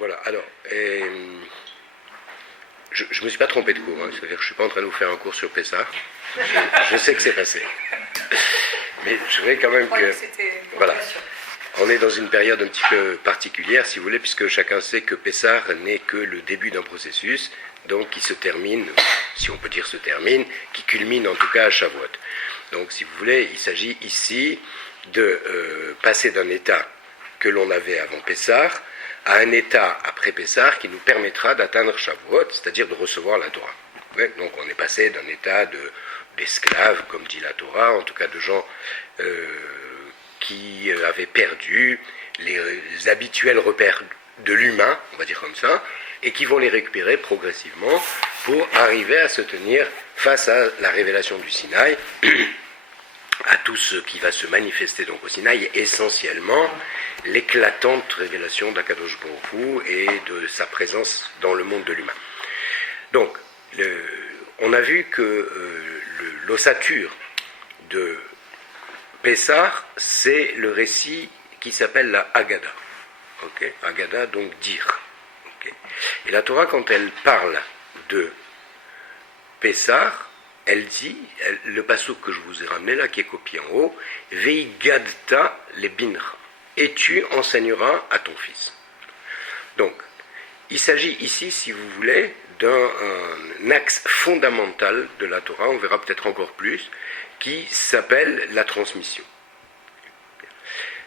Voilà, alors, je ne me suis pas trompé de cours, hein, c'est-à-dire que je ne suis pas en train de vous faire un cours sur Pessah. Je sais que c'est passé. Mais je voudrais quand même que... Voilà. On est dans une période un petit peu particulière, si vous voulez, puisque chacun sait que Pessah n'est que le début d'un processus, donc qui se termine, si on peut dire se termine, qui culmine en tout cas à Shavuot. Donc, si vous voulez, il s'agit ici de passer d'un état que l'on avait avant Pessah à un état après Pessah qui nous permettra d'atteindre Shavuot, c'est-à-dire de recevoir la Torah. Ouais, donc on est passé d'un état d'esclaves, comme dit la Torah, en tout cas de gens qui avaient perdu les habituels repères de l'humain, on va dire comme ça, et qui vont les récupérer progressivement pour arriver à se tenir face à la révélation du Sinaï, à tout ce qui va se manifester donc au Sinaï, essentiellement l'éclatante révélation d'Akadosh Baruch Hu et de sa présence dans le monde de l'humain. Donc, on a vu que l'ossature de Pessah, c'est le récit qui s'appelle la Haggadah. Okay? Haggadah, donc dire. Okay? Et la Torah, quand elle parle de Pessah, elle dit, le passouk que je vous ai ramené là, qui est copié en haut, Veigadta le bincha, et tu enseigneras à ton fils. Donc, il s'agit ici, si vous voulez, d'un axe fondamental de la Torah, on verra peut-être encore plus, qui s'appelle la transmission.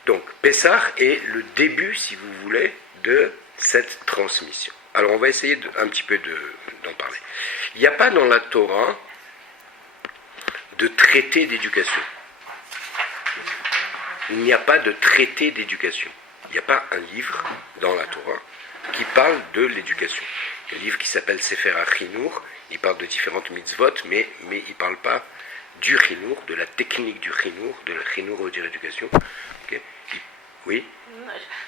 Donc, Pessah est le début, si vous voulez, de cette transmission. Alors, on va essayer un petit peu d'en parler. Il n'y a pas dans la Torah de traité d'éducation. Il n'y a pas de traité d'éducation. Il n'y a pas un livre dans la Torah qui parle de l'éducation. Il y a un livre qui s'appelle Sefer HaChinour, il parle de différentes mitzvot, mais il ne parle pas du Chinour, de la technique du Chinour, de la Chinour ou de l'éducation. Okay. Oui.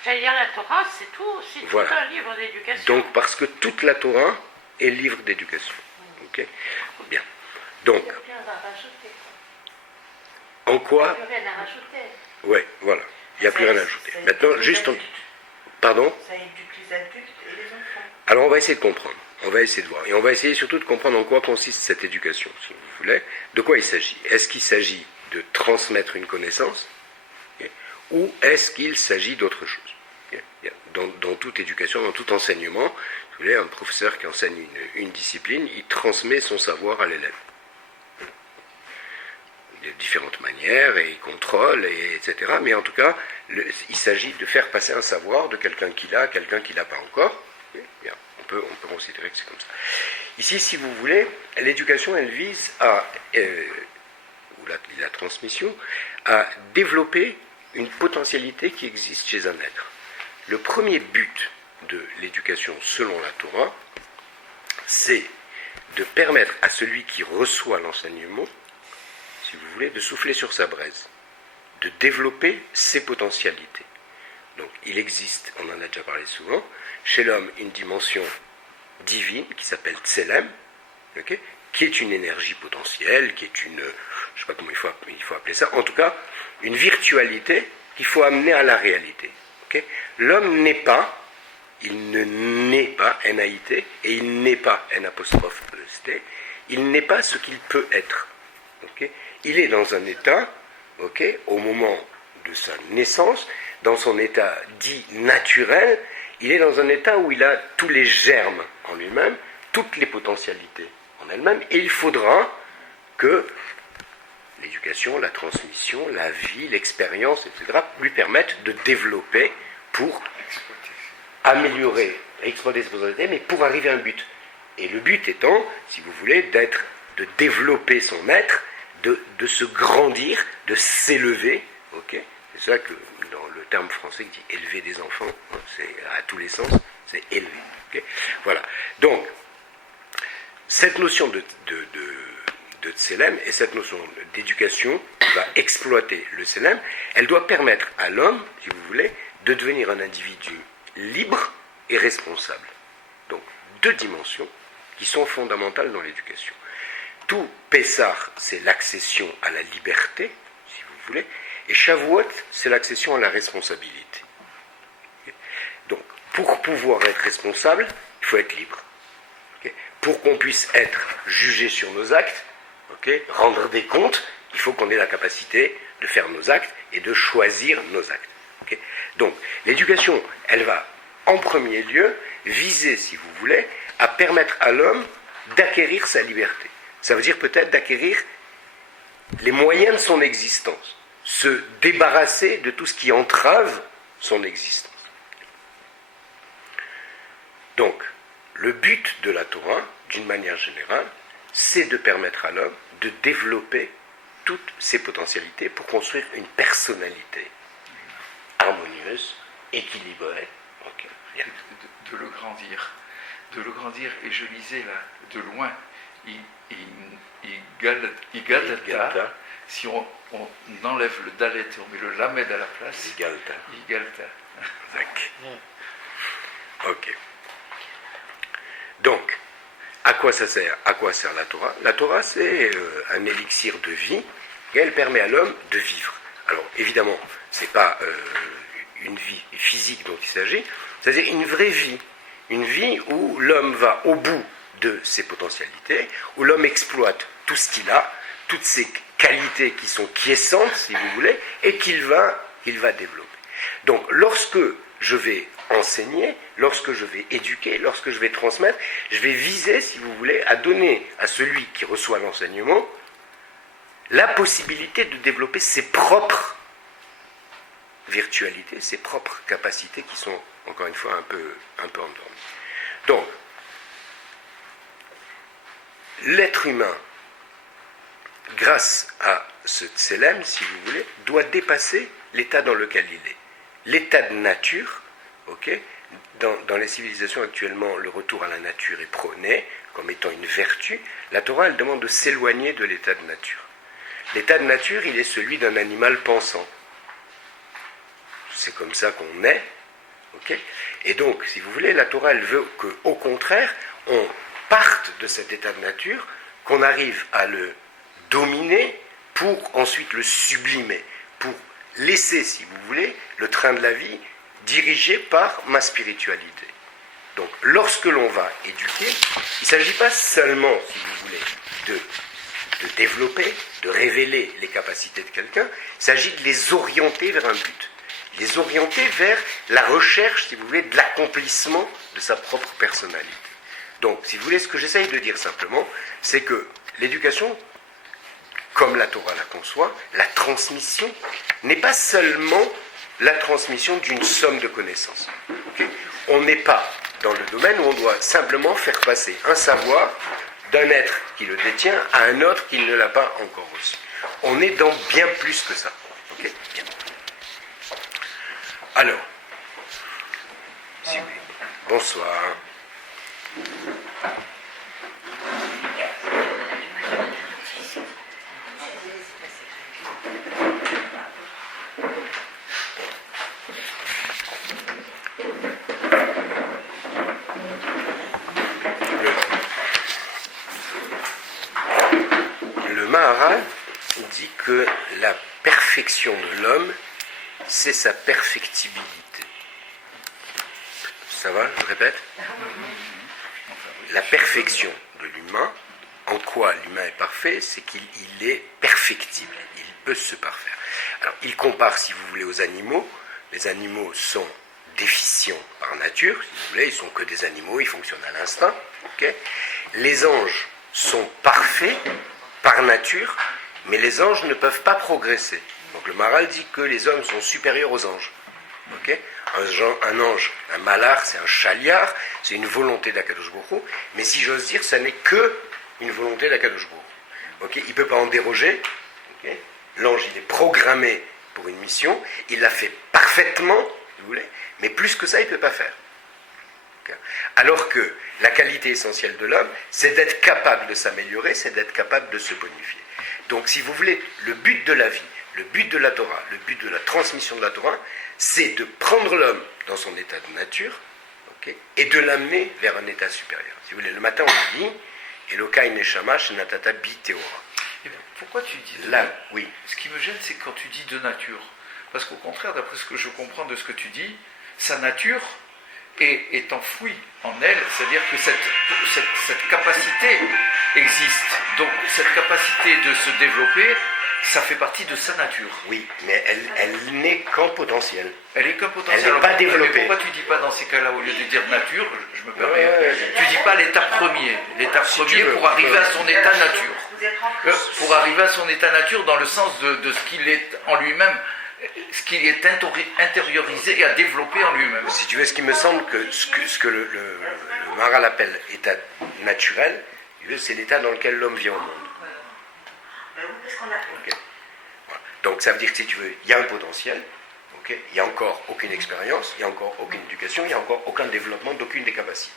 J'allais dire la Torah, c'est tout voilà. Un livre d'éducation. Donc parce que toute la Torah est livre d'éducation. Okay. Bien. Donc. Il n'y a plus rien à rajouter. En quoi? Il n'y a plus rien à rajouter. Oui, voilà. Il n'y a plus rien à ajouter. Maintenant, juste. Pardon? Ça éduque les adultes et les enfants. Alors on va essayer de comprendre. On va essayer de voir. Et on va essayer surtout de comprendre en quoi consiste cette éducation, si vous voulez. De quoi il s'agit? Est-ce qu'il s'agit de transmettre une connaissance? Okay, ou est-ce qu'il s'agit d'autre chose? Okay, dans toute éducation, dans tout enseignement, vous voulez, un professeur qui enseigne une discipline, il transmet son savoir à l'élève. De différentes manières, et il contrôle, etc. Mais en tout cas, il s'agit de faire passer un savoir de quelqu'un qui l'a à quelqu'un qui ne l'a pas encore. Okay, bien. On peut considérer que c'est comme ça. Ici, si vous voulez, l'éducation, elle vise à, ou la transmission, à développer une potentialité qui existe chez un être. Le premier but de l'éducation selon la Torah, c'est de permettre à celui qui reçoit l'enseignement, si vous voulez, de souffler sur sa braise, de développer ses potentialités. Donc, il existe, on en a déjà parlé souvent, chez l'homme une dimension divine qui s'appelle Tselem, okay, qui est une énergie potentielle, qui est une, je ne sais pas comment il faut appeler ça, en tout cas, une virtualité qu'il faut amener à la réalité. Okay. L'homme n'est pas, il ne naît pas, N-A-I-T, et il n'est pas, N-apostrophe-S-T, il n'est pas ce qu'il peut être. Okay. Il est dans un état, okay, au moment de sa naissance, dans son état dit naturel, il est dans un état où il a tous les germes en lui-même, toutes les potentialités en elle-même, et il faudra que l'éducation, la transmission, la vie, l'expérience, etc., lui permettent de développer pour améliorer, exploiter ses potentialités, mais pour arriver à un but. Et le but étant, si vous voulez, de développer son être, de se grandir, de s'élever, ok. C'est ça que dans le terme français qui dit élever des enfants, hein, c'est à tous les sens, c'est élever. Okay, voilà. Donc, cette notion de Tselem et cette notion d'éducation qui va exploiter le Tselem, elle doit permettre à l'homme, si vous voulez, de devenir un individu libre et responsable. Donc, deux dimensions qui sont fondamentales dans l'éducation. Tout Pessah, c'est l'accession à la liberté, si vous voulez, et Shavuot, c'est l'accession à la responsabilité. Donc, pour pouvoir être responsable, il faut être libre. Ok. Pour qu'on puisse être jugé sur nos actes, ok, rendre des comptes, il faut qu'on ait la capacité de faire nos actes et de choisir nos actes. Ok. Donc, l'éducation, elle va en premier lieu viser, si vous voulez, à permettre à l'homme d'acquérir sa liberté. Ça veut dire peut-être d'acquérir les moyens de son existence, se débarrasser de tout ce qui entrave son existence. Donc, le but de la Torah, d'une manière générale, c'est de permettre à l'homme de développer toutes ses potentialités pour construire une personnalité harmonieuse, équilibrée. Okay. Bien. De le grandir. De le grandir, et je lisais là, de loin, Igalta, si on enlève le Dalet et on met le Lamed à la place, Igalta. Ok. Donc, à quoi ça sert? À quoi sert la Torah? La Torah, c'est un élixir de vie, et elle permet à l'homme de vivre. Alors, évidemment, ce n'est pas une vie physique dont il s'agit, c'est-à-dire une vraie vie. Une vie où l'homme va au bout de ses potentialités, où l'homme exploite tout ce qu'il a, toutes ses qualités qui sont quiescentes, si vous voulez, et qu'il va développer. Donc, lorsque je vais enseigner, lorsque je vais éduquer, lorsque je vais transmettre, je vais viser, si vous voulez, à donner à celui qui reçoit l'enseignement la possibilité de développer ses propres virtualités, ses propres capacités qui sont, encore une fois, un peu endormies. Donc, l'être humain, grâce à ce tsélem, si vous voulez, doit dépasser l'état dans lequel il est. L'état de nature, ok, dans les civilisations actuellement, le retour à la nature est prôné comme étant une vertu. La Torah, elle demande de s'éloigner de l'état de nature. L'état de nature, il est celui d'un animal pensant. C'est comme ça qu'on est. Okay. Et donc, si vous voulez, la Torah, elle veut qu'au contraire, on parte de cet état de nature, qu'on arrive à le dominer pour ensuite le sublimer, pour laisser, si vous voulez, le train de la vie dirigé par ma spiritualité. Donc, lorsque l'on va éduquer, il ne s'agit pas seulement, si vous voulez, de développer, de révéler les capacités de quelqu'un, il s'agit de les orienter vers un but. Les orienter vers la recherche, si vous voulez, de l'accomplissement de sa propre personnalité. Donc, si vous voulez, ce que j'essaye de dire simplement, c'est que l'éducation, comme la Torah la conçoit, la transmission n'est pas seulement la transmission d'une somme de connaissances. Okay. On n'est pas dans le domaine où on doit simplement faire passer un savoir d'un être qui le détient à un autre qui ne l'a pas encore reçu. On est dans bien plus que ça. Okay. Bien. Alors, bonsoir. Le Maharal dit que la perfection de l'homme, c'est sa perfectibilité. Ça va, je répète? La perfection de l'humain, en quoi l'humain est parfait, c'est qu'il est perfectible, il peut se parfaire. Alors, il compare, si vous voulez, aux animaux. Les animaux sont déficients par nature, si vous voulez, ils sont que des animaux, ils fonctionnent à l'instinct. Okay. Les anges sont parfaits par nature, mais les anges ne peuvent pas progresser. Donc le Maharal dit que les hommes sont supérieurs aux anges. Okay. Un ange, un malach, c'est un chaliar, c'est une volonté d'Akadosh Baruch Hu, mais si j'ose dire, ça n'est que une volonté d'Akadosh Baruch Hu. Okay. Il ne peut pas en déroger. Okay. L'ange, il est programmé pour une mission, il l'a fait parfaitement, si vous voulez, mais plus que ça, il ne peut pas faire. Okay. Alors que la qualité essentielle de l'homme, c'est d'être capable de s'améliorer, c'est d'être capable de se bonifier. Donc, si vous voulez, le but de la vie, le but de la Torah, le but de la transmission de la Torah, c'est de prendre l'homme dans son état de nature, okay, et de l'amener vers un état supérieur. Si vous voulez, le matin on dit Elokai Neshama Shenatata Bi Teora. Pourquoi tu dis là? Oui. Ce qui me gêne, c'est quand tu dis de nature. Parce qu'au contraire, d'après ce que je comprends de ce que tu dis, sa nature est enfouie en elle, c'est-à-dire que cette capacité existe. Donc cette capacité de se développer, ça fait partie de sa nature. Oui, mais elle n'est qu'en potentiel. Elle est qu'un potentiel. Elle n'est pas Mais développée. pourquoi tu dis pas dans ces cas-là, au lieu de dire nature, je me permets, tu dis pas l'état premier. L'état premier pour arriver à son état nature. Pour arriver à son état nature dans le sens de ce qu'il est en lui-même, ce qu'il est intériorisé et à développer en lui-même. Si tu veux, ce qui me semble que ce que le Maharal appelle état naturel, c'est l'état dans lequel l'homme vient au monde. Okay. Voilà. Donc ça veut dire que si tu veux, il y a un potentiel, okay, il n'y a encore aucune expérience, il n'y a encore aucune éducation, il n'y a encore aucun développement d'aucune des capacités.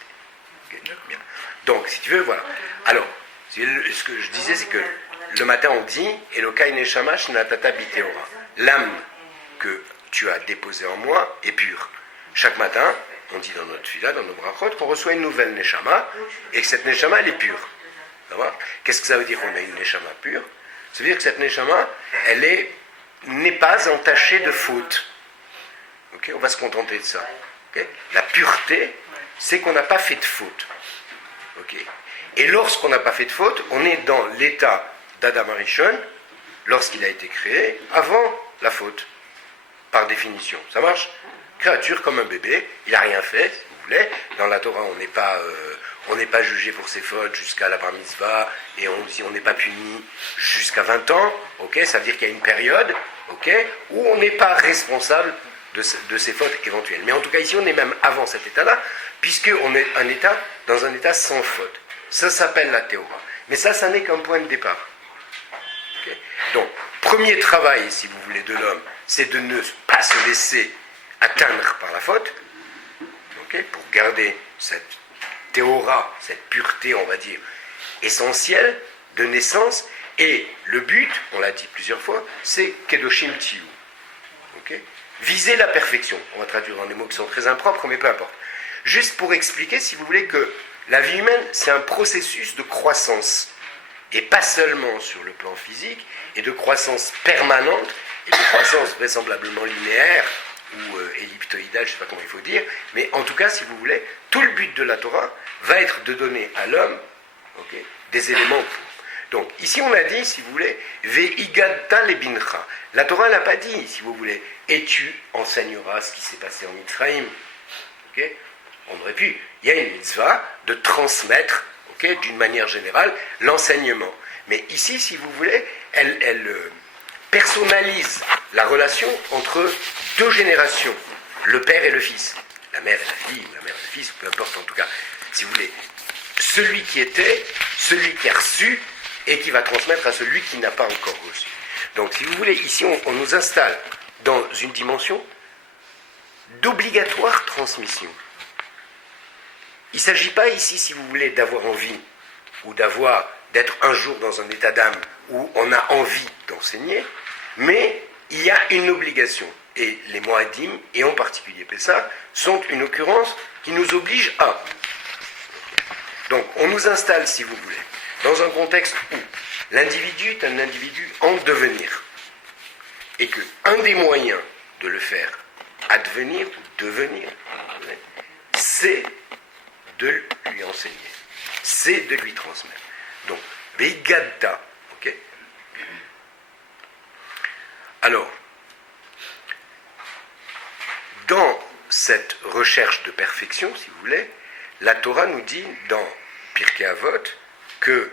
Okay. Bien. Donc si tu veux, voilà. Alors, ce que je disais, c'est que le matin on dit Elokai neshama shnatata biteora. L'âme que tu as déposée en moi est pure. Chaque matin, on dit dans notre fila, dans nos brachot, qu'on reçoit une nouvelle neshama et que cette neshama elle est pure. Qu'est-ce que ça veut dire qu'on a une neshama pure? Ça veut dire que cette neshama, elle n'est pas entachée de faute. Okay, on va se contenter de ça. Okay, la pureté, c'est qu'on n'a pas fait de faute. Okay. Et lorsqu'on n'a pas fait de faute, on est dans l'état d'Adam Arishon, lorsqu'il a été créé, avant la faute, par définition. Ça marche? Créature comme un bébé, il n'a rien fait, si vous voulez. Dans la Torah, on n'est pas jugé pour ses fautes jusqu'à la bar mitzvah, et on n'est pas puni jusqu'à 20 ans, okay, ça veut dire qu'il y a une période, okay, où on n'est pas responsable de ses fautes éventuelles. Mais en tout cas, ici, on est même avant cet état-là, puisqu'on est dans un état sans faute. Ça s'appelle la théora. Mais ça n'est qu'un point de départ. Okay. Donc, premier travail, si vous voulez, de l'homme, c'est de ne pas se laisser atteindre par la faute, okay, pour garder cette théora, cette pureté, on va dire, essentielle de naissance. Et le but, on l'a dit plusieurs fois, c'est Kedoshim Tiyu. Okay, viser la perfection. On va traduire dans des mots qui sont très impropres, mais peu importe. Juste pour expliquer, si vous voulez, que la vie humaine, c'est un processus de croissance. Et pas seulement sur le plan physique, et de croissance permanente, et de croissance vraisemblablement linéaire, ou elliptoïdale, je ne sais pas comment il faut dire, mais en tout cas, si vous voulez, tout le but de la Torah va être de donner à l'homme, okay, des éléments pour. Donc, ici on a dit, si vous voulez, Ve'igadta lebincha. La Torah n'a pas dit, si vous voulez, et tu enseigneras ce qui s'est passé en Mitzrayim. Okay, on aurait pu. Il y a une mitzvah de transmettre, okay, d'une manière générale, l'enseignement. Mais ici, si vous voulez, elle personnalise la relation entre deux générations, le père et le fils, la mère et la fille, la mère et le fils, peu importe en tout cas, si vous voulez, celui qui était, celui qui a reçu, et qui va transmettre à celui qui n'a pas encore reçu. Donc si vous voulez, ici on nous installe dans une dimension d'obligatoire transmission. Il ne s'agit pas ici, si vous voulez, d'avoir envie, ou d'être un jour dans un état d'âme où on a envie d'enseigner, mais il y a une obligation. Et les Moadim, et en particulier Pessah, sont une occurrence qui nous oblige à. Donc on nous installe, si vous voulez, dans un contexte où l'individu est un individu en devenir, et qu'un des moyens de le faire advenir ou devenir, c'est de lui enseigner, c'est de lui transmettre. Donc, Veigadta, ok. Alors, dans cette recherche de perfection, si vous voulez, la Torah nous dit dans Pirkei Avot que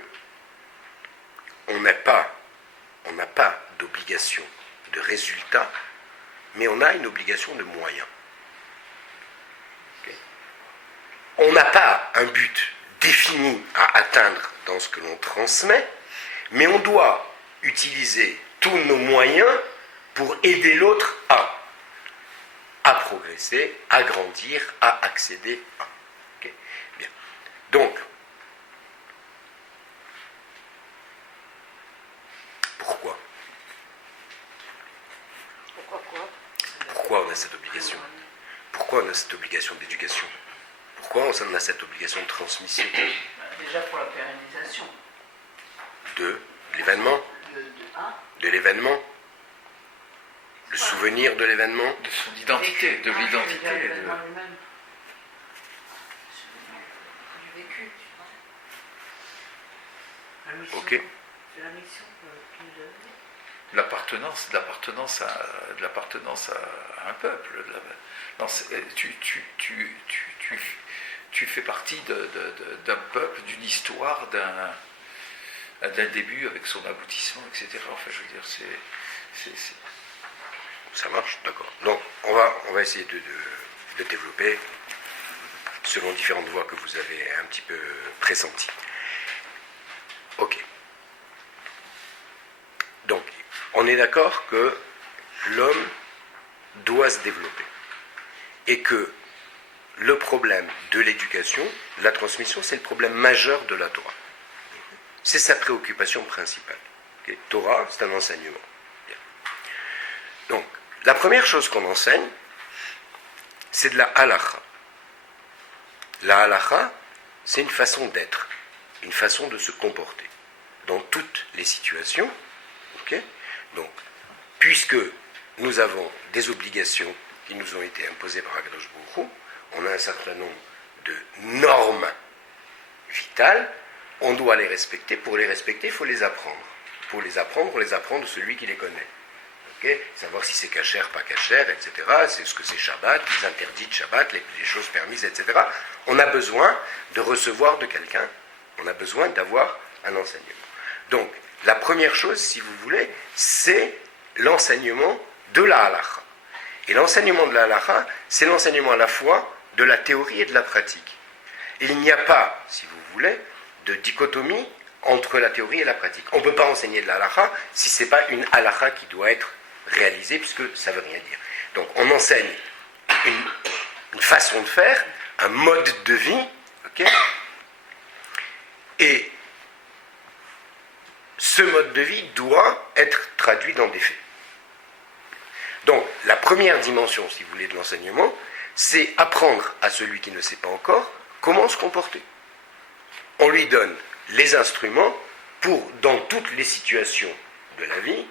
on n'a pas d'obligation de résultat, mais on a une obligation de moyens. Okay. On n'a pas un but défini à atteindre dans ce que l'on transmet, mais on doit utiliser tous nos moyens pour aider l'autre à progresser, à grandir, à accéder à. Okay. Bien. Donc, pourquoi on a cette obligation? Pourquoi on a cette obligation d'éducation? Pourquoi on a cette obligation de transmission? Déjà pour la pérennisation. De l'événement? De l'événement? Le souvenir de l'événement? De son identité, de l'identité. vécu. La mission, Ok. c'est la mission que nous avons. de l'appartenance à un peuple. Non, tu fais partie d'un peuple, d'une histoire, d'un début avec son aboutissement, etc. Enfin, je veux dire, Ça marche, d'accord. Donc, on va essayer de développer selon différentes voies que vous avez un petit peu pressenties. Ok. Donc, on est d'accord que l'homme doit se développer et que le problème de l'éducation, la transmission, c'est le problème majeur de la Torah. C'est sa préoccupation principale. Okay. Torah, c'est un enseignement. Bien. Donc, la première chose qu'on enseigne, c'est de la halakha. La halakha, c'est une façon d'être, une façon de se comporter dans toutes les situations. Okay. Donc, puisque nous avons des obligations qui nous ont été imposées par Akadosh Baruch Hu, on a un certain nombre de normes vitales, on doit les respecter. Pour les respecter, il faut les apprendre. Pour les apprendre, on les apprend de celui qui les connaît. Okay. Savoir si c'est cachère, pas cachère, etc. C'est ce que c'est Shabbat, les interdits de Shabbat, les choses permises, etc. On a besoin de recevoir de quelqu'un, on a besoin d'avoir un enseignement. Donc, la première chose, si vous voulez, c'est l'enseignement de la halakha. Et l'enseignement de la halakha, c'est l'enseignement à la fois de la théorie et de la pratique. Et il n'y a pas, si vous voulez, de dichotomie entre la théorie et la pratique. On ne peut pas enseigner de la halakha si ce n'est pas une halakha qui doit être réalisée, puisque ça ne veut rien dire. Donc on enseigne une façon de faire, un mode de vie, okay. Et ce mode de vie doit être traduit dans des faits. Donc, la première dimension, si vous voulez, de l'enseignement, c'est apprendre à celui qui ne sait pas encore comment se comporter. On lui donne les instruments pour, dans toutes les situations de la vie,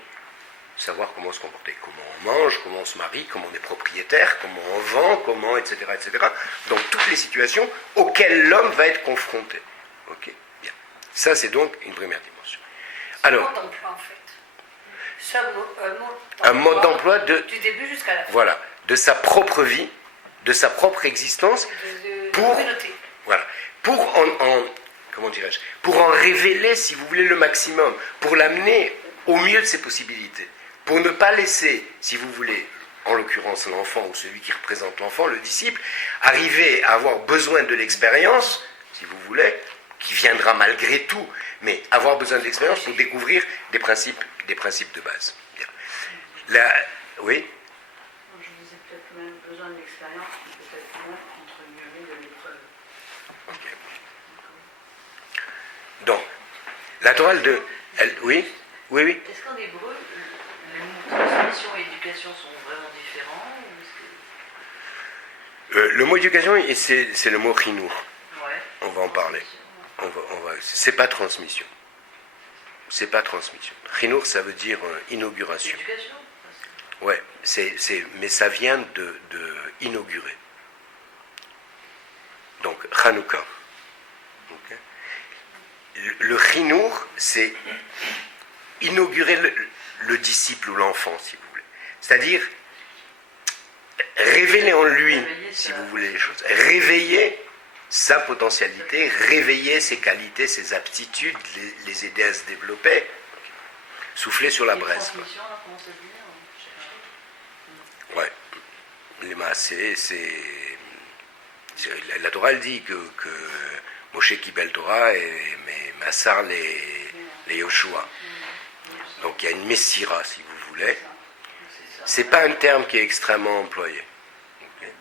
savoir comment se comporter, comment on mange, comment on se marie, comment on est propriétaire, comment on vend, comment, etc., etc. Dans toutes les situations auxquelles l'homme va être confronté. Ok, bien. Ça, c'est donc une première dimension. Alors, mode d'emploi, en fait. Un mode d'emploi du début jusqu'à la fin. Voilà, de sa propre vie, de sa propre existence, pour, voilà, comment dirais-je, pour en révéler, si vous voulez, le maximum, pour l'amener au mieux de ses possibilités, pour ne pas laisser, si vous voulez, en l'occurrence l'enfant ou celui qui représente l'enfant, le disciple, arriver à avoir besoin de l'expérience, si vous voulez, qui viendra malgré tout, mais avoir besoin de l'expérience pour découvrir des principes de base. Bien. Oui. Je disais peut-être même besoin de l'expérience, mais peut-être moins entre guillemets de l'épreuve. Ok. Donc, la Torah de... oui. Est-ce qu'en hébreu, les mots transmission et éducation sont vraiment différents Le mot éducation, c'est le mot chinour. Ouais. On va en parler. C'est pas transmission. C'est pas transmission. Chinour, ça veut dire inauguration. Éducation. Ouais, mais ça vient de inaugurer. Donc, Hanouka. Okay. Le chinour, c'est inaugurer le disciple ou l'enfant, si vous voulez. C'est-à-dire révéler en lui, si vous voulez les choses. Réveiller sa potentialité, réveiller ses qualités, ses aptitudes, les aider à se développer. Souffler sur la braise. Transmission, alors, comment ça se dit Ouais. Les maasés, la Torah elle dit que Moshe Kibel Torah et Massar les Yoshua. Donc il y a une Messira, si vous voulez. C'est pas un terme qui est extrêmement employé. Okay.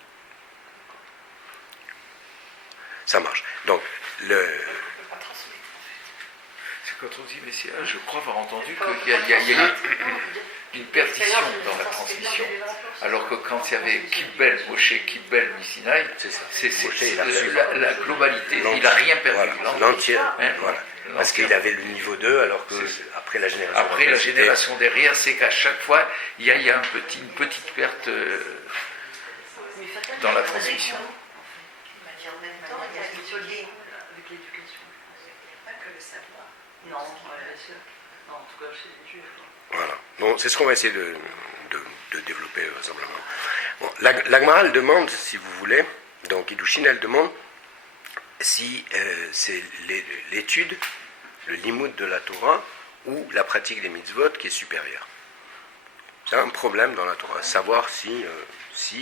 Ça marche. Donc C'est quand on dit Messia, je crois avoir entendu qu'il y a une perdition dans la transmission. Alors que quand il y avait Kibbel, Moshe, Kibbel, Misinaï, c'est la globalité, il n'a rien perdu. Voilà, l'entier, voilà. Parce qu'il avait le niveau 2, alors que après la génération derrière, c'est qu'à chaque fois, il y a une petite perte dans la transmission. En même temps, il y a l'atelier avec l'éducation. Pas que le savoir. Non, bien sûr. Non, en tout cas, chez les juifs. Voilà. Bon, c'est ce qu'on va essayer de développer vraisemblablement. Bon, la Gemara, elle demande, si vous voulez, dans Kiddushin, elle demande si c'est l'étude, le limoud de la Torah, ou la pratique des mitzvot qui est supérieure. C'est un problème dans la Torah, savoir si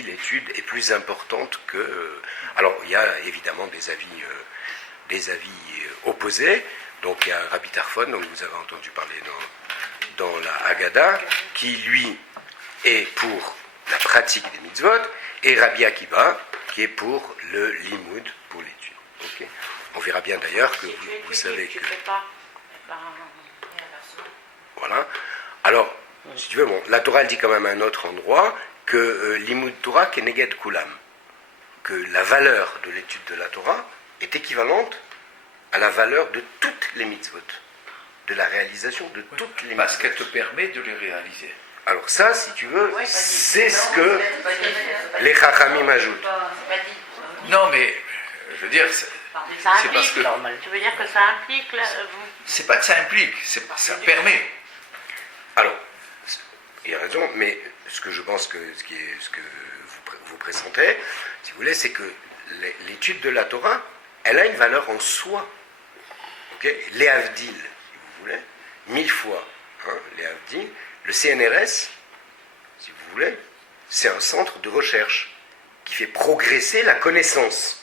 l'étude est plus importante que... alors, il y a évidemment des avis opposés. Donc, il y a Rabbi Tarfon, dont vous avez entendu parler dans la Haggadah, qui, lui, est pour la pratique des mitzvot, et Rabbi Akiva, qui est pour le limoud, pour l'étude. Okay. On verra bien d'ailleurs que Si tu vous étudies, savez tu que... fais pas. Et inversement. Voilà. Alors, si tu veux, bon, la Torah elle dit quand même à un autre endroit que l'imoud Torah keneged kulam, que la valeur de l'étude de la Torah est équivalente à la valeur de toutes les mitzvot, de la réalisation de toutes les Parce mitzvot. qu'elle te permet de les réaliser. Alors ça, si tu veux, Oui, c'est ce que les Chachamim ajoutent. C'est pas dit. Non, mais je veux dire, Ça C'est parce implique. que- Tu veux dire que ça implique c'est pas que ça implique, ça permet. Alors, il y a raison, mais ce que je pense que ce que vous pressentez, si vous voulez, c'est que l'étude de la Torah, elle a une valeur en soi. Okay, les Havdil, si vous voulez, 1000 fois, hein, les Havdil, le CNRS, si vous voulez, c'est un centre de recherche qui fait progresser la connaissance.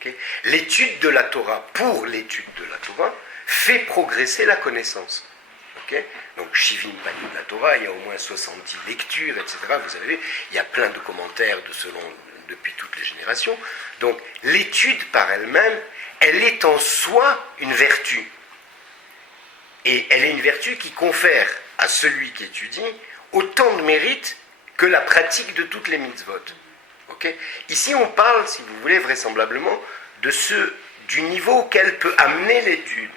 Okay, l'étude de la Torah, pour l'étude de la Torah, fait progresser la connaissance. Okay, donc, Shivim Panim de la Torah, il y a au moins 70 lectures, etc. Vous avez vu, il y a plein de commentaires depuis toutes les générations. Donc, l'étude par elle-même, elle est en soi une vertu. Et elle est une vertu qui confère à celui qui étudie autant de mérite que la pratique de toutes les mitzvot. Okay, ici, on parle, si vous voulez, vraisemblablement, du niveau auquel peut amener l'étude.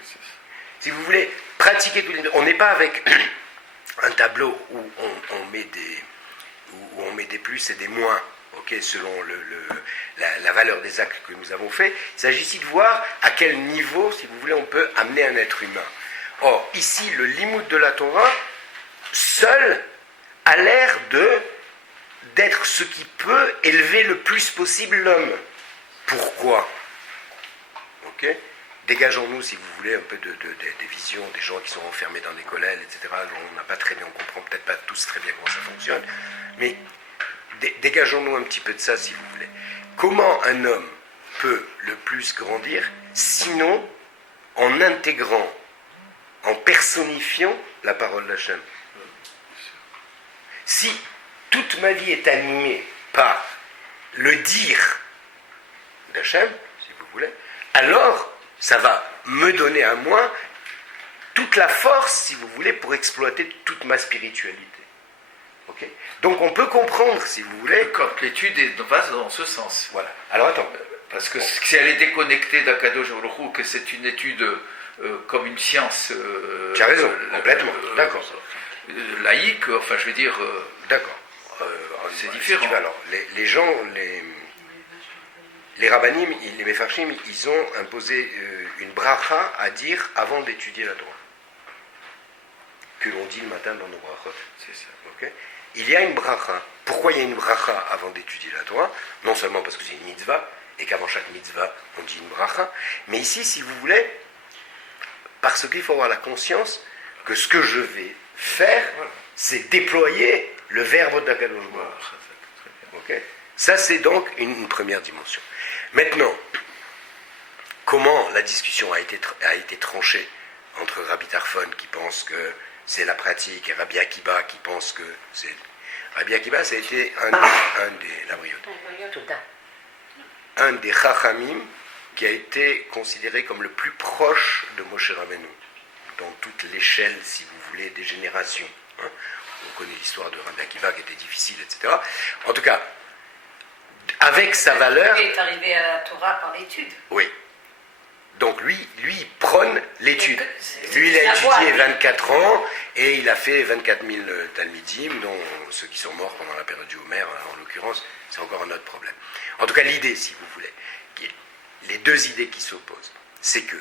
Si vous voulez pratiquer tous les... On n'est pas avec un tableau où on met des plus et des moins, okay, selon la valeur des actes que nous avons faits. Il s'agit ici de voir à quel niveau, si vous voulez, on peut amener un être humain. Or, ici, le limoud de la Torah, seul, a l'air d'être ce qui peut élever le plus possible l'homme. Pourquoi? Okay, dégageons-nous, si vous voulez, un peu des visions des gens qui sont enfermés dans des collèges, etc. On n'a pas très bien, on comprend peut-être pas tous très bien comment ça fonctionne, mais dégageons-nous un petit peu de ça, si vous voulez. Comment un homme peut le plus grandir, sinon en intégrant, en personnifiant la parole d'Hachem? Si toute ma vie est animée par le dire d'Hachem, si vous voulez, alors ça va me donner à moi toute la force, si vous voulez, pour exploiter toute ma spiritualité. Okay, donc on peut comprendre, si vous voulez... Quand l'étude va dans ce sens. Voilà. Alors attends. Parce que si elle est déconnectée d'Akadosh Baruch Hu, que c'est une étude comme une science... tu as raison, complètement, d'accord. Laïque, enfin je veux dire... d'accord. C'est si différent. tu veux, alors, les gens, les rabbanim, les mefarshim, ils ont imposé une bracha à dire avant d'étudier la Torah. Que l'on dit le matin dans nos brachot. C'est ça. Okay, il y a une bracha. Pourquoi il y a une bracha avant d'étudier la Torah? Non seulement parce que c'est une mitzvah, et qu'avant chaque mitzvah, on dit une bracha, mais ici, si vous voulez, parce qu'il faut avoir la conscience que ce que je vais faire, c'est déployer le verbe d'Akadosh Baruch Hu. Okay, ça, c'est donc une première dimension. Maintenant, comment la discussion a été tranchée entre Rabbi Tarfon, qui pense que c'est la pratique, et Rabbi Akiba, qui pense que c'est... Rabbi Akiba, ça a été un des Chachamim qui a été considéré comme le plus proche de Moshe Rabbeinu, dans toute l'échelle, si vous voulez, des générations. Hein. On connaît l'histoire de Rabbi Akiva qui était difficile, etc. En tout cas, avec sa valeur... Il est arrivé à la Torah par l'étude. Oui. Donc lui, il prône l'étude. C'est Lui, il a savoir, étudié oui. 24 ans et il a fait 24 000 Talmidim, dont ceux qui sont morts pendant la période du Homer, en l'occurrence, c'est encore un autre problème. En tout cas, l'idée, si vous voulez, les deux idées qui s'opposent. c'est que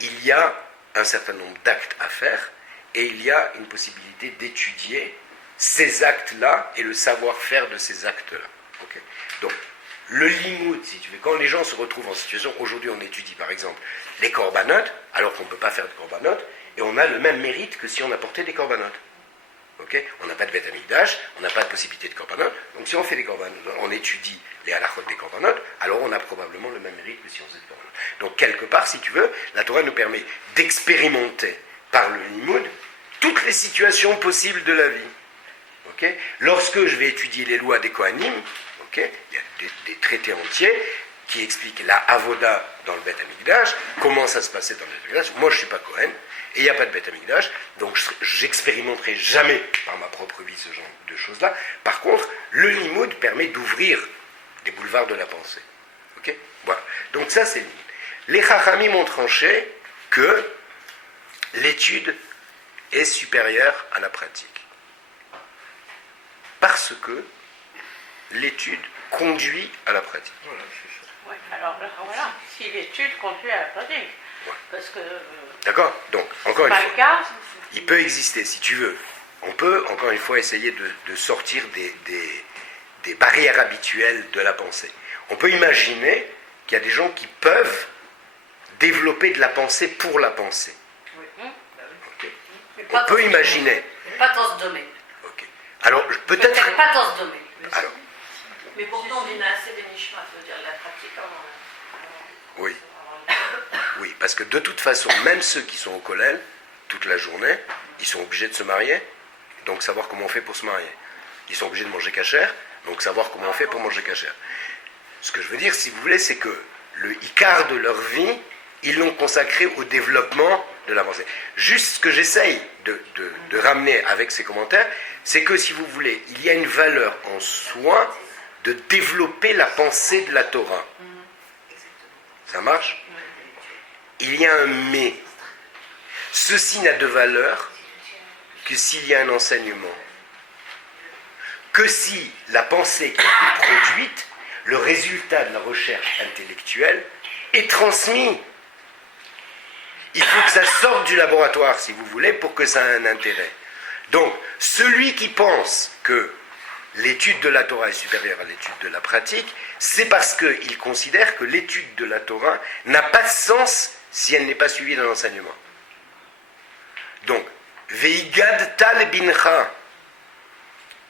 il y a un certain nombre d'actes à faire et il y a une possibilité d'étudier ces actes-là et le savoir-faire de ces actes-là. Okay. Donc, le limoud, si tu veux, quand les gens se retrouvent en situation, aujourd'hui on étudie par exemple les korbanot, alors qu'on ne peut pas faire de korbanot, et on a le même mérite que si on apportait des korbanot. Okay. On n'a pas de Beth Amikdash, on n'a pas de possibilité de korbanot, donc si on fait des korbanot, on étudie les halachot des korbanot, alors on a probablement le même mérite que si on faisait des korbanot. Donc quelque part, si tu veux, la Torah nous permet d'expérimenter par le limoud toutes les situations possibles de la vie. Okay. Lorsque je vais étudier les lois des Kohanim, okay, il y a des traités entiers qui expliquent la avoda dans le Beth Amikdash, comment ça se passait dans le Beth Amikdash. Moi, je ne suis pas Kohen, et il n'y a pas de Beth Amikdash, donc j'expérimenterai jamais par ma propre vie ce genre de choses-là. Par contre, le limoud permet d'ouvrir des boulevards de la pensée. Okay. Voilà. Donc ça, c'est le limoud. Les Chachamim ont tranché que l'étude est supérieure à la pratique. Parce que l'étude conduit à la pratique. Oui, alors là, voilà, si l'étude conduit à la pratique. Ouais. Parce que. D'accord. Donc, encore une pas fois, le cas. il peut exister, si tu veux. On peut, encore une fois, essayer de sortir des barrières habituelles de la pensée. On peut imaginer qu'il y a des gens qui peuvent développer de la pensée pour la pensée. Okay. On peut imaginer. Pas dans ce domaine. Okay. Alors, peut-être... Pas dans ce domaine. Alors, Mais pourtant, on dîne assez des nishma, ça veut dire la pratique oui. Oui, parce que de toute façon, même ceux qui sont au kollel, toute la journée, ils sont obligés de se marier, donc savoir comment on fait pour se marier. Ils sont obligés de manger cachère, donc savoir comment on fait pour manger cachère. Ce que je veux dire, si vous voulez, c'est que le quart de leur vie, ils l'ont consacré au développement de la pensée. Juste ce que j'essaye de ramener avec ces commentaires, c'est que, si vous voulez, il y a une valeur en soi de développer la pensée de la Torah. Ça marche ? Il y a un mais. Ceci n'a de valeur que s'il y a un enseignement. Que si la pensée qui a été produite, le résultat de la recherche intellectuelle, est transmis. Il faut que ça sorte du laboratoire, si vous voulez, pour que ça ait un intérêt. Donc, celui qui pense que l'étude de la Torah est supérieure à l'étude de la pratique, c'est parce qu'il considère que l'étude de la Torah n'a pas de sens si elle n'est pas suivie d'un enseignement. Donc, Veigadta le bincha,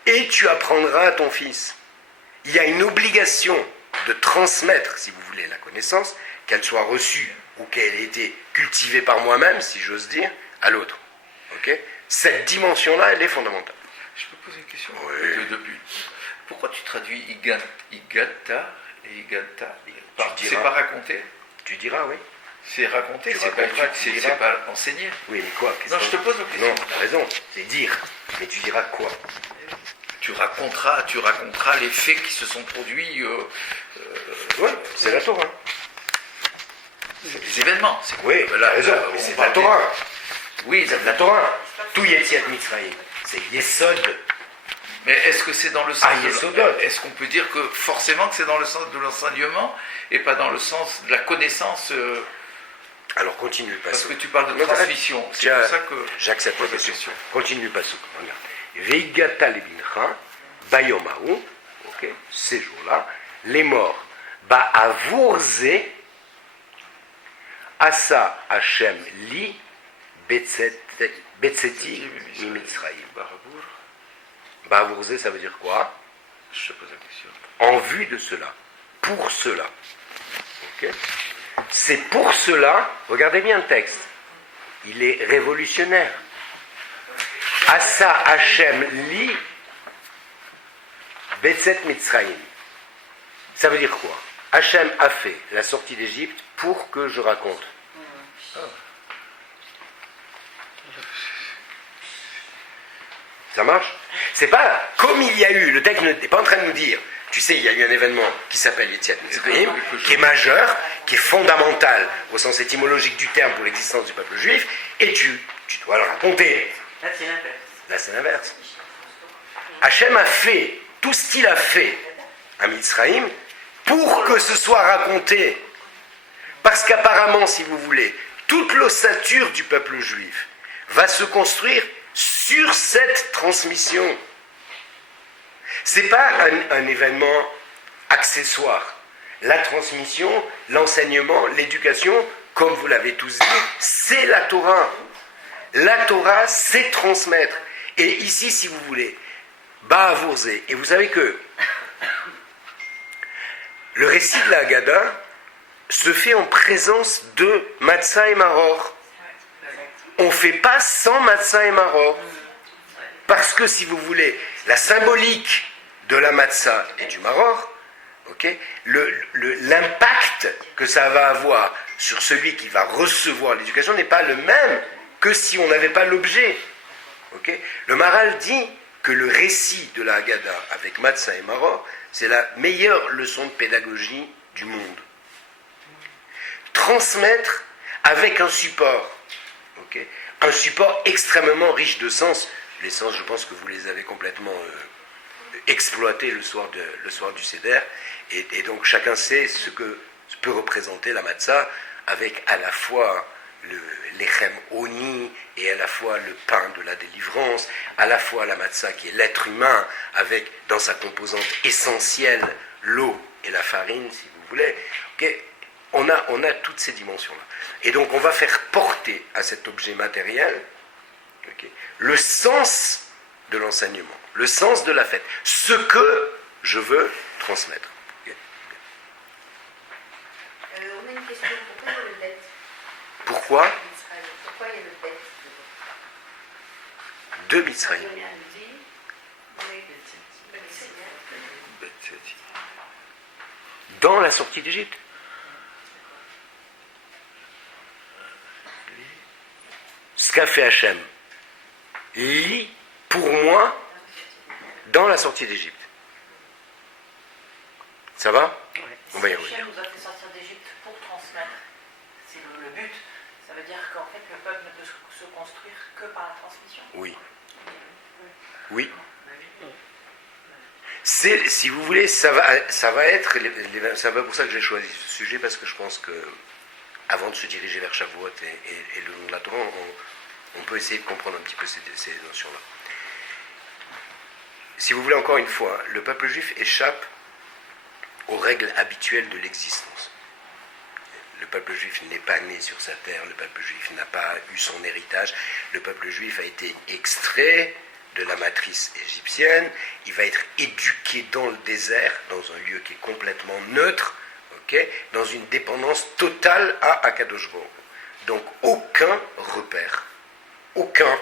et tu apprendras à ton fils. Il y a une obligation de transmettre, si vous voulez, la connaissance, qu'elle soit reçue ou qu'elle ait été cultivée par moi-même, si j'ose dire, à l'autre. Okay. Cette dimension-là, elle est fondamentale. Je peux poser une question Oui. depuis. Pourquoi tu traduis Igata et Igata par, Tu c'est diras. pas raconté? Tu diras, oui. C'est raconté, Tu c'est pas, raconteras, tu diras. c'est pas enseigné. Oui, mais quoi? Non, je te pose une question. Non, tu as raison, c'est dire. Mais tu diras quoi? Tu raconteras les faits qui se sont produits, Oui, c'est la Torah. les événements. C'est Oui, tu as raison, mais c'est la Torah. Oui, C'est la Torah. Tout Yetziat Mitzrayim. C'est Yesod. mais est-ce que c'est dans le sens Ah, Yesodot. est-ce qu'on peut dire que forcément que c'est dans le sens de l'enseignement et pas dans le sens de la connaissance Alors continue le parce passage. que tu parles de Non, transmission. C'est tiens, pour ça que j'accepte la pose la question. question. Continue le passage. Regarde. Veigata lebincha, bayomahu, ok, ces jours-là, les morts, ba'avurze, asa Hashem li, betzeti mimitzraïm. Ba'avurze, ça veut dire quoi? Je te pose la question. En vue de cela, pour cela. Ok. C'est pour cela, regardez bien le texte, il est révolutionnaire. Asa Hashem li betzet Mitzrayim. Ça veut dire quoi? Hashem a fait la sortie d'Égypte pour que je raconte. Ça marche? C'est pas comme il y a eu, le texte n'est pas en train de nous dire, tu sais, il y a eu un événement qui s'appelle Yetziat Mitzrayim, qui est majeur, qui est fondamental au sens étymologique du terme pour l'existence du peuple juif, et tu dois le raconter. Là, c'est l'inverse. Là, c'est l'inverse. Hachem a fait tout ce qu'il a fait à Mitzrayim pour que ce soit raconté, Parce qu'apparemment, si vous voulez, toute l'ossature du peuple juif va se construire sur cette transmission. Ce n'est pas un événement accessoire. La transmission, l'enseignement, l'éducation, comme vous l'avez tous dit, c'est la Torah. La Torah, c'est transmettre. Et ici, si vous voulez, Ba'avourze. Et vous savez que le récit de la Haggadah se fait en présence de Matzah et Maror. On ne fait pas sans Matzah et Maror. Parce que, si vous voulez, la symbolique de la Matzah et du Maror, okay, l'impact que ça va avoir sur celui qui va recevoir l'éducation n'est pas le même que si on n'avait pas l'objet. Okay. Le Maharal dit que le récit de la Haggadah avec Matzah et Maror, c'est la meilleure leçon de pédagogie du monde. Transmettre avec un support. Okay. Un support extrêmement riche de sens. Les sens, je pense que vous les avez complètement exploités le soir du Seder. Et donc chacun sait ce que peut représenter la matzah avec à la fois l'echem oni et à la fois le pain de la délivrance, à la fois la matzah qui est l'être humain avec dans sa composante essentielle l'eau et la farine, si vous voulez. Okay. On a toutes ces dimensions-là. Et donc on va faire porter à cet objet matériel le sens de l'enseignement, le sens de la fête, ce que je veux transmettre. On a une question, pourquoi il y a le bête? Pourquoi Pourquoi il y a le bête de Mitzrayim? Dans la sortie d'Égypte. Ce qu'a fait Hachem, lit pour moi dans la sortie d'Égypte. Ça va? On va y revenir. Hachem nous a fait sortir d'Égypte pour transmettre. C'est le but. Ça veut dire qu'en fait, le peuple ne peut se construire que par la transmission. Oui. Oui. C'est, si vous voulez, ça va être, c'est un peu pour ça que j'ai choisi ce sujet, parce que je pense que avant de se diriger vers Shavuot et le nom de la Torah, on peut essayer de comprendre un petit peu ces notions-là. Si vous voulez, encore une fois, le peuple juif échappe aux règles habituelles de l'existence. Le peuple juif n'est pas né sur sa terre, le peuple juif n'a pas eu son héritage, le peuple juif a été extrait de la matrice égyptienne, il va être éduqué dans le désert, dans un lieu qui est complètement neutre, dans une dépendance totale à Akadosh Baruch Hu. Donc aucun repère, aucun.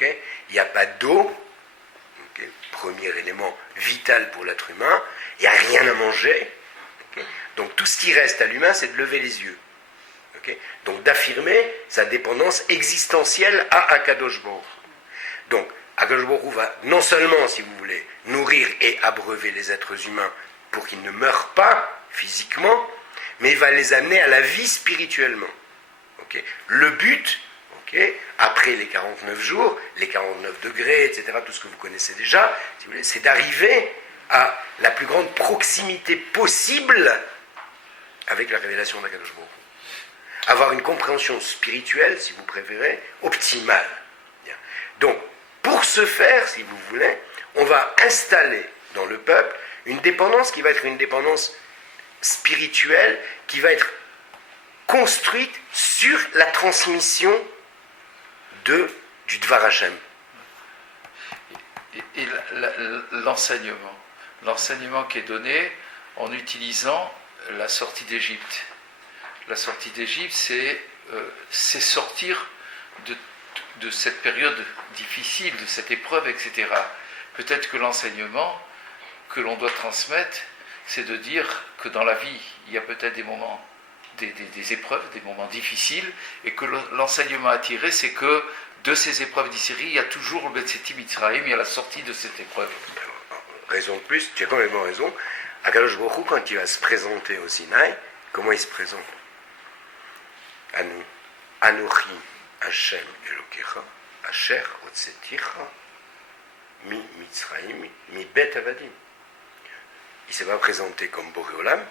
Il n'y a pas d'eau, premier élément vital pour l'être humain, il n'y a rien à manger. Donc tout ce qui reste à l'humain, c'est de lever les yeux. Donc d'affirmer sa dépendance existentielle à Akadosh Baruch Hu. Donc Akadosh Baruch Hu va non seulement, si vous voulez, nourrir et abreuver les êtres humains pour qu'ils ne meurent pas physiquement, mais il va les amener à la vie spirituellement. Le but, après les 49 jours, les 49 degrés, etc., tout ce que vous connaissez déjà, si vous voulez, c'est d'arriver à la plus grande proximité possible avec la révélation d'Akadosh Baruch Hu. Avoir une compréhension spirituelle, si vous préférez, optimale. Donc, pour ce faire, si vous voulez, on va installer dans le peuple une dépendance qui va être une dépendance spirituelle, qui va être construite sur la transmission du Dvar Hashem. Et l'enseignement qui est donné en utilisant la sortie d'Égypte. La sortie d'Égypte, c'est sortir de cette période difficile, de cette épreuve, etc. Peut-être que l'enseignement que l'on doit transmettre, c'est de dire que dans la vie, il y a peut-être des moments, des épreuves, des moments difficiles, et que l'enseignement à tirer, c'est que de ces épreuves d'Israël, il y a toujours le Betzetim Mitzrayim, il y a la sortie de cette épreuve. Raison de plus, tu as complètement raison. Akadosh Baruch Hu, quand il va se présenter au Sinaï, comment il se présente? Anochi Hashem Elokecha, Asher Otseticha, Mi Mitzrayim, Mi Bet Avadim. Il ne s'est pas présenté comme Boré Olam,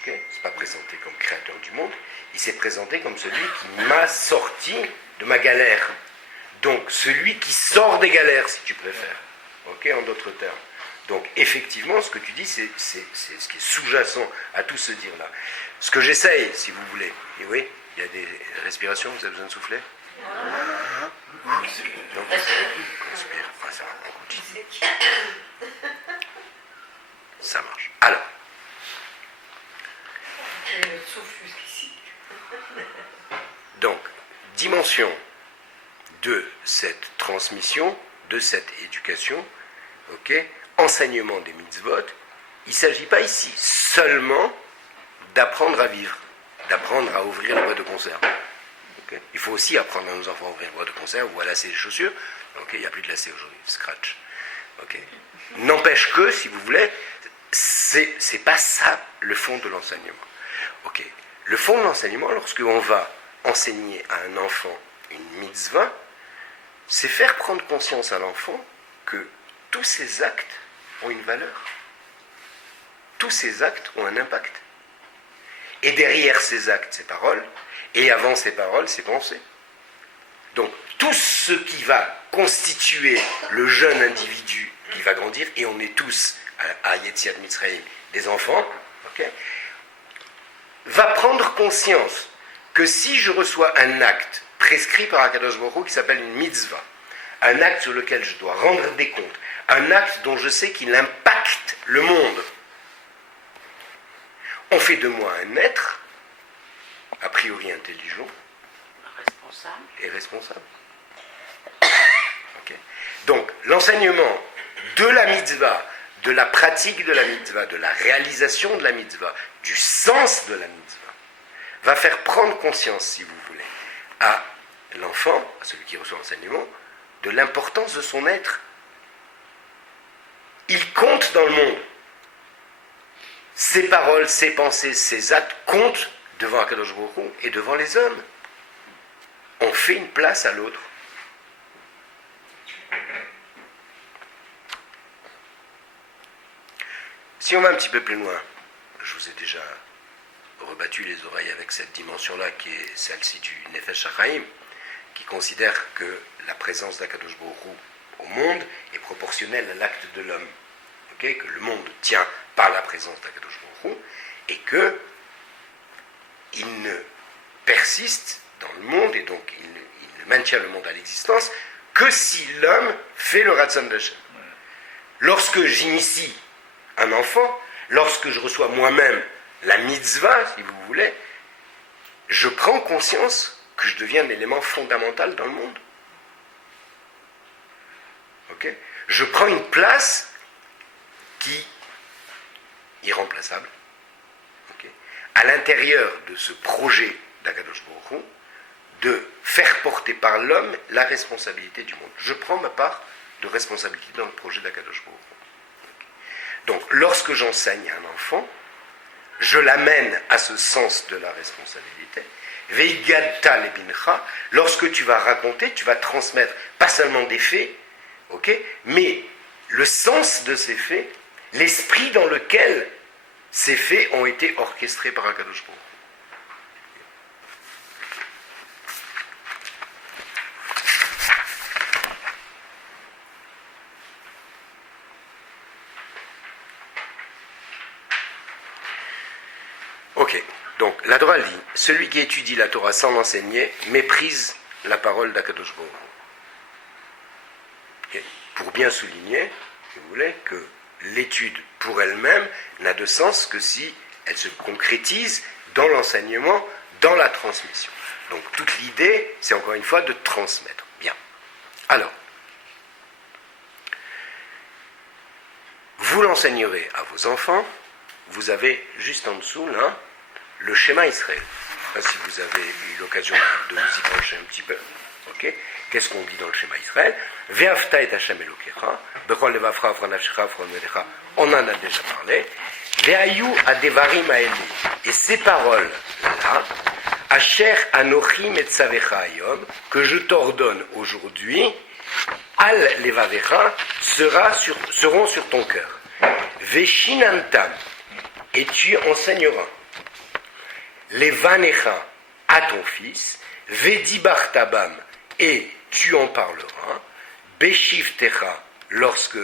Okay, il ne s'est pas présenté comme créateur du monde, il s'est présenté comme celui qui m'a sorti de ma galère. Donc celui qui sort des galères, si tu préfères. Okay, en d'autres termes. Donc effectivement, ce que tu dis, c'est ce qui est sous-jacent à tout ce dire-là. Ce que j'essaye, si vous voulez, et oui, il y a des respirations, vous avez besoin de souffler? Non. Inspire, ça va. Ça marche. Alors. Souffle jusqu'ici. Donc, dimension de cette transmission, de cette éducation, ok, enseignement des mitzvot, il ne s'agit pas ici seulement d'apprendre à vivre, d'apprendre à ouvrir la boîte de conserve. Okay. Il faut aussi apprendre à nos enfants à ouvrir une boîte de conserve ou à lasser les chaussures. Okay. Il n'y a plus de lacets aujourd'hui, scratch. Okay. N'empêche que, si vous voulez, c'est pas ça le fond de l'enseignement. Okay. Le fond de l'enseignement, lorsque on va enseigner à un enfant une mitzvah, c'est faire prendre conscience à l'enfant que tous ces actes ont une valeur. Tous ces actes ont un impact. Et derrière ces actes, ces paroles, et avant ces paroles, ces pensées. Donc, tout ce qui va constituer le jeune individu qui va grandir, et on est tous à Yetziat Mitzrayim des enfants, okay, va prendre conscience que si je reçois un acte prescrit par Akadosh Baruch Hu qui s'appelle une mitzvah, un acte sur lequel je dois rendre des comptes, un acte dont je sais qu'il impacte le monde, on fait de moi un être, a priori intelligent, et responsable. Okay. Donc, l'enseignement de la mitzvah, de la pratique de la mitzvah, de la réalisation de la mitzvah, du sens de la mitzvah, va faire prendre conscience, si vous voulez, à l'enfant, à celui qui reçoit l'enseignement, de l'importance de son être. Il compte dans le monde. Ses paroles, ses pensées, ses actes comptent devant Akadosh Baruch Hu et devant les hommes. On fait une place à l'autre. Si on va un petit peu plus loin, je vous ai déjà rebattu les oreilles avec cette dimension-là qui est celle-ci du Nefesh HaChaim, qui considère que la présence d'Akadosh Baruch Hu au monde est proportionnelle à l'acte de l'homme. Okay, que le monde tient par la présence d'Akadosh Baruch Hu et que il ne persiste dans le monde et donc il ne maintient le monde à l'existence que si l'homme fait le Ratzon d'Hashem. Lorsque j'initie un enfant, lorsque je reçois moi-même la mitzvah, si vous voulez, je prends conscience que je deviens un élément fondamental dans le monde. Okay? Je prends une place qui est irremplaçable, okay, à l'intérieur de ce projet d'Akadosh Baruch Hu, de faire porter par l'homme la responsabilité du monde. Je prends ma part de responsabilité dans le projet d'Akadosh Baruch Hu. Okay. Donc, lorsque j'enseigne à un enfant, je l'amène à ce sens de la responsabilité. Veigalta lebincha, lorsque tu vas raconter, tu vas transmettre pas seulement des faits, okay, mais le sens de ces faits, l'esprit dans lequel ces faits ont été orchestrés par Akadosh Baruch Hu. Ok, donc la Torah dit, celui qui étudie la Torah sans l'enseigner méprise la parole d'Akadosh Baruch Hu. Okay. Pour bien souligner, si vous voulez, que l'étude pour elle-même n'a de sens que si elle se concrétise dans l'enseignement, dans la transmission. Donc toute l'idée, c'est encore une fois de transmettre. Bien. Alors, vous l'enseignerez à vos enfants, vous avez juste en dessous, là, le schéma Israël. Je ne sais pas si vous avez eu l'occasion de vous y pencher un petit peu. Okay. Qu'est-ce qu'on dit dans le schéma Israël? Ve'afta et Hashem Elokecha, bechol levavcha v'chol nafshecha v'chol medecha. On en a déjà parlé. Ve'ayu adevarim ha'eli. Et ces paroles-là, Asher anochi metzavecha hayom, que je t'ordonne aujourd'hui, al levavecha, seront sur ton cœur. Ve'shinantam, et tu enseigneras. Levanecha à ton fils, Vedibar tabam, et tu en parleras, Beshivtecha, lorsque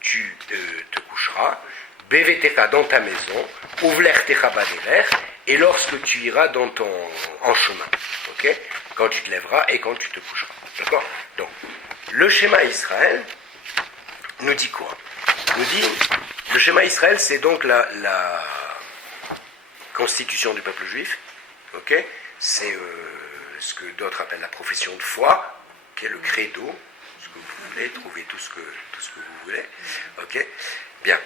tu te coucheras, Bevetecha dans ta maison, Uvlertecha badeler, et lorsque tu iras en chemin, ok, quand tu te lèveras et quand tu te coucheras. D'accord? Donc, le schéma Israël nous dit quoi? Nous dit, le schéma Israël, c'est donc la constitution du peuple juif, ok? C'est ce que d'autres appellent la profession de foi, qui est le credo, ce que vous voulez, trouvez tout ce que vous voulez, ok? Bien.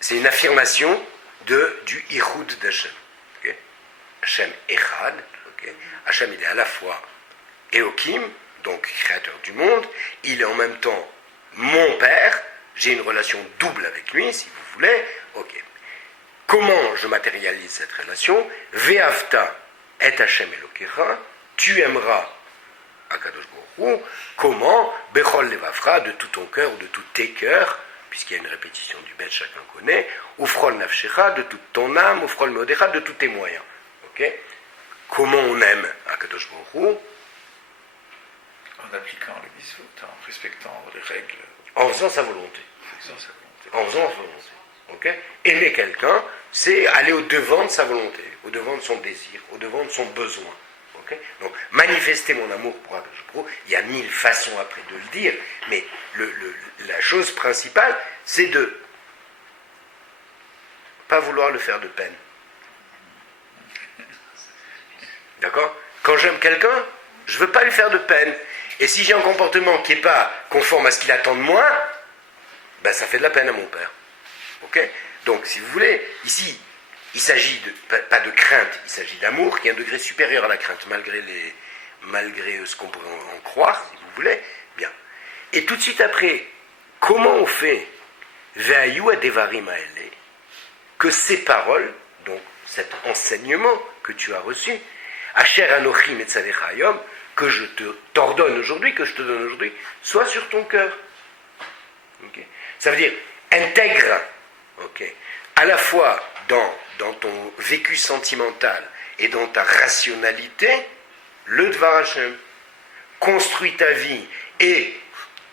C'est une affirmation du Ichud d'Hachem. Okay? Hachem Echad. Okay? Hachem, il est à la fois Elohim, donc créateur du monde, il est en même temps mon père, j'ai une relation double avec lui, si vous voulez. Ok. Comment je matérialise cette relation? Ve'avta et Hachem Elokecha, tu aimeras Akadosh Baruch Hu. Comment? Bechol levavra, de tout ton cœur, de tous tes cœurs, puisqu'il y a une répétition du bet, chacun connaît, Ufrol nafshecha, de toute ton âme, Ufrol meodecha, de tous tes moyens. Ok? Comment on aime Akadosh Baruch Hu? En appliquant les mitzvot, en respectant les règles. En faisant sa volonté. En faisant sa volonté. Ok? Aimer quelqu'un, c'est aller au-devant de sa volonté, au-devant de son désir, au-devant de son besoin. Okay? Donc, manifester mon amour pour Akadosh Baruch Hu, il y a 1000 façons après de le dire, mais la chose principale, c'est de pas vouloir le faire de peine. D'accord? Quand j'aime quelqu'un, je ne veux pas lui faire de peine. Et si j'ai un comportement qui n'est pas conforme à ce qu'il attend de moi, ben ça fait de la peine à mon père. Ok? Donc, si vous voulez, ici, il s'agit pas de crainte, il s'agit d'amour qui est un degré supérieur à la crainte, malgré ce qu'on pourrait en croire, si vous voulez. Bien. Et tout de suite après, comment on fait Ve'ayu adevarim ha'ele, que ces paroles, donc cet enseignement que tu as reçu, Asher anochi metzavecha hayom, que je t'ordonne aujourd'hui, que je te donne aujourd'hui, soit sur ton cœur. Okay. Ça veut dire, intègre, okay, à la fois dans ton vécu sentimental et dans ta rationalité, le Dvar Hashem. Construis ta vie, et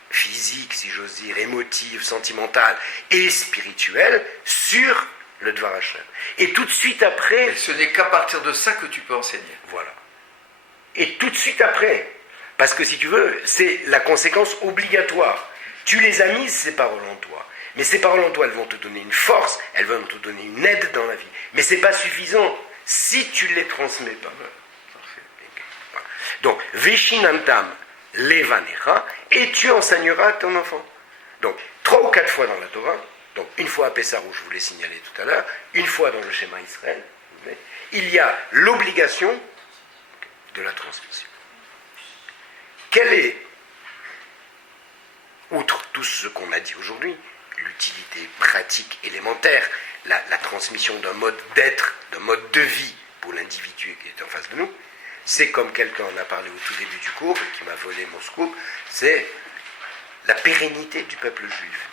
physique, si j'ose dire, émotive, sentimentale et spirituelle, sur le Dvar Hashem. Et tout de suite après... Et ce n'est qu'à partir de ça que tu peux enseigner. Voilà. Et tout de suite après, parce que si tu veux, c'est la conséquence obligatoire. Tu les as mises, ces paroles en toi. Mais ces paroles en toi, elles vont te donner une force, elles vont te donner une aide dans la vie. Mais ce n'est pas suffisant si tu ne les transmets pas. Donc, Veshinantam levanecha, et tu enseigneras à ton enfant. Donc, 3 ou 4 fois dans la Torah, donc une fois à Pessah, où je vous l'ai signalé tout à l'heure, une fois dans le schéma Israël, il y a l'obligation de la transmission. Quelle est, outre tout ce qu'on a dit aujourd'hui, l'utilité pratique élémentaire, la transmission d'un mode d'être, d'un mode de vie pour l'individu qui est en face de nous, c'est comme quelqu'un en a parlé au tout début du cours, qui m'a volé mon scoop, c'est la pérennité du peuple juif.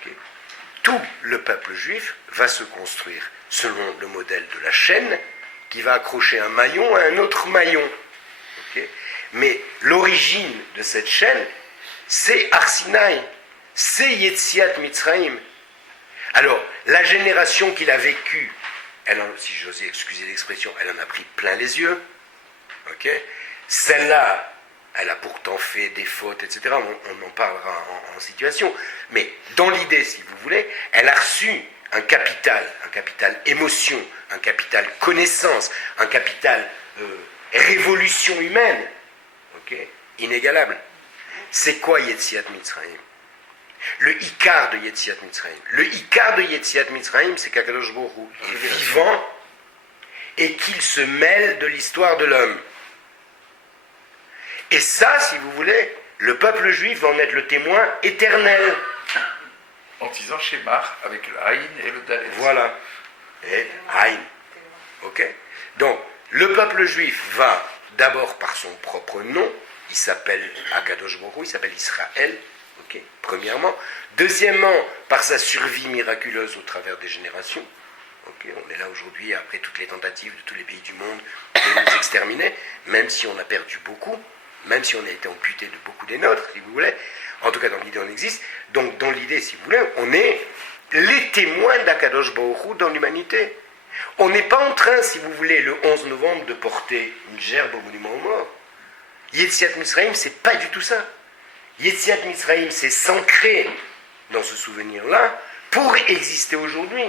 Okay. Tout le peuple juif va se construire selon le modèle de la chaîne qui va accrocher un maillon à un autre maillon. Okay. Mais l'origine de cette chaîne, c'est Har Sinaï, c'est Yetziat Mitzrayim. Alors, la génération qu'il a vécue, si j'osais excuser l'expression, elle en a pris plein les yeux. Okay. Celle-là, elle a pourtant fait des fautes, etc. On en parlera en situation. Mais dans l'idée, si vous voulez, elle a reçu un capital émotion, un capital connaissance, un capital révolution humaine, okay, inégalable. C'est quoi Yetziat Mitzrayim? Le Ikar de Yetziat Mitzrayim. Le Ikar de Yetziat Mitzrayim, c'est qu'Akadosh Baruch Hu est vivant et qu'il se mêle de l'histoire de l'homme. Et ça, si vous voulez, le peuple juif va en être le témoin éternel. En disant Shemar avec le Aïn et le Dalet. Voilà. Et Aïn. Ok? Donc, le peuple juif va d'abord par son propre nom, il s'appelle Akadosh Baruch Hu, il s'appelle Israël. Okay, premièrement. Deuxièmement, par sa survie miraculeuse au travers des générations. Ok, on est là aujourd'hui après toutes les tentatives de tous les pays du monde de nous exterminer, même si on a perdu beaucoup, même si on a été amputé de beaucoup des nôtres, si vous voulez. En tout cas, dans l'idée, on existe. Donc, dans l'idée, si vous voulez, on est les témoins d'Akadosh Baruch Hu dans l'humanité. On n'est pas en train, si vous voulez, le 11 novembre, de porter une gerbe au monument aux morts. Yetziat Mitzrayim, c'est pas du tout ça. Yetziat Mitzrayim, c'est s'ancrer dans ce souvenir-là pour exister aujourd'hui.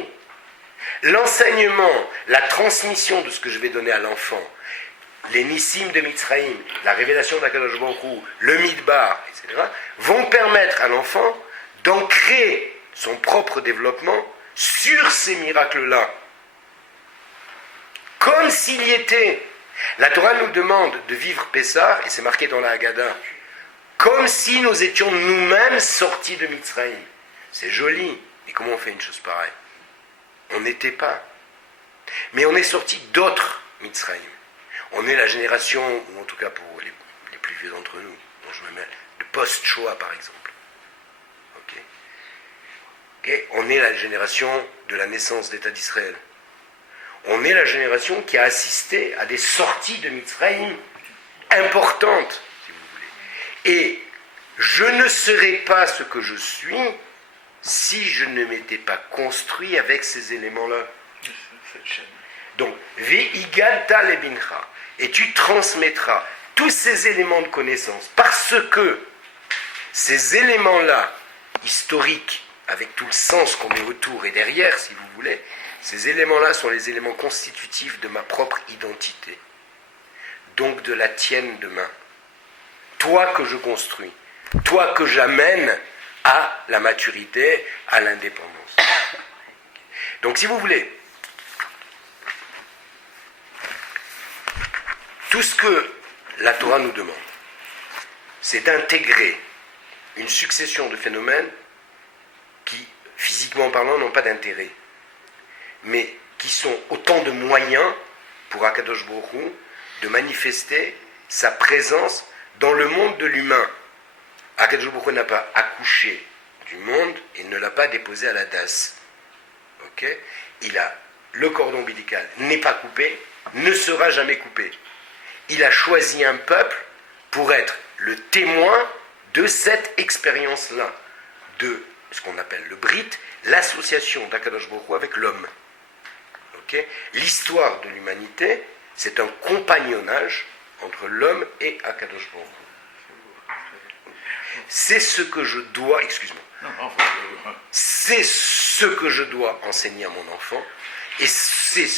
L'enseignement, la transmission de ce que je vais donner à l'enfant, les Nissim de Mitzrayim, la révélation d'Akadosh Baruch Hu, le Midbar, etc., vont permettre à l'enfant d'ancrer son propre développement sur ces miracles-là. Comme s'il y était. La Torah nous demande de vivre Pessah, et c'est marqué dans la Haggadah, comme si nous étions nous-mêmes sortis de Mitzrayim. C'est joli, mais comment on fait une chose pareille? On n'était pas. Mais on est sortis d'autres Mitzrayim. On est la génération, ou en tout cas pour les plus vieux d'entre nous, dont je me mêle, de post-Shoah par exemple. Okay. On est la génération de la naissance d'État d'Israël. On est la génération qui a assisté à des sorties de Mitzrayim importantes, si vous voulez. Et je ne serais pas ce que je suis si je ne m'étais pas construit avec ces éléments-là. Donc, Ve'igalta lebincha, et tu transmettras tous ces éléments de connaissance, parce que ces éléments-là, historiques, avec tout le sens qu'on met autour et derrière, si vous voulez, ces éléments-là sont les éléments constitutifs de ma propre identité, donc de la tienne demain. Toi que je construis, toi que j'amène à la maturité, à l'indépendance. Donc si vous voulez, tout ce que la Torah nous demande, c'est d'intégrer une succession de phénomènes qui, physiquement parlant, n'ont pas d'intérêt, mais qui sont autant de moyens pour Akadosh Baruch Hu de manifester sa présence dans le monde de l'humain. Akadosh Baruch Hu n'a pas accouché du monde et ne l'a pas déposé à la DAS. Okay? Le cordon ombilical n'est pas coupé, ne sera jamais coupé. Il a choisi un peuple pour être le témoin de cette expérience-là, de ce qu'on appelle le Brit, l'association d'Akadosh Baruch Hu avec l'homme. Okay? L'histoire de l'humanité, c'est un compagnonnage entre l'homme et Akadosh Baruch Hu. C'est ce que je dois, c'est ce que je dois enseigner à mon enfant, et c'est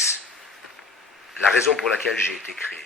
la raison pour laquelle j'ai été créé.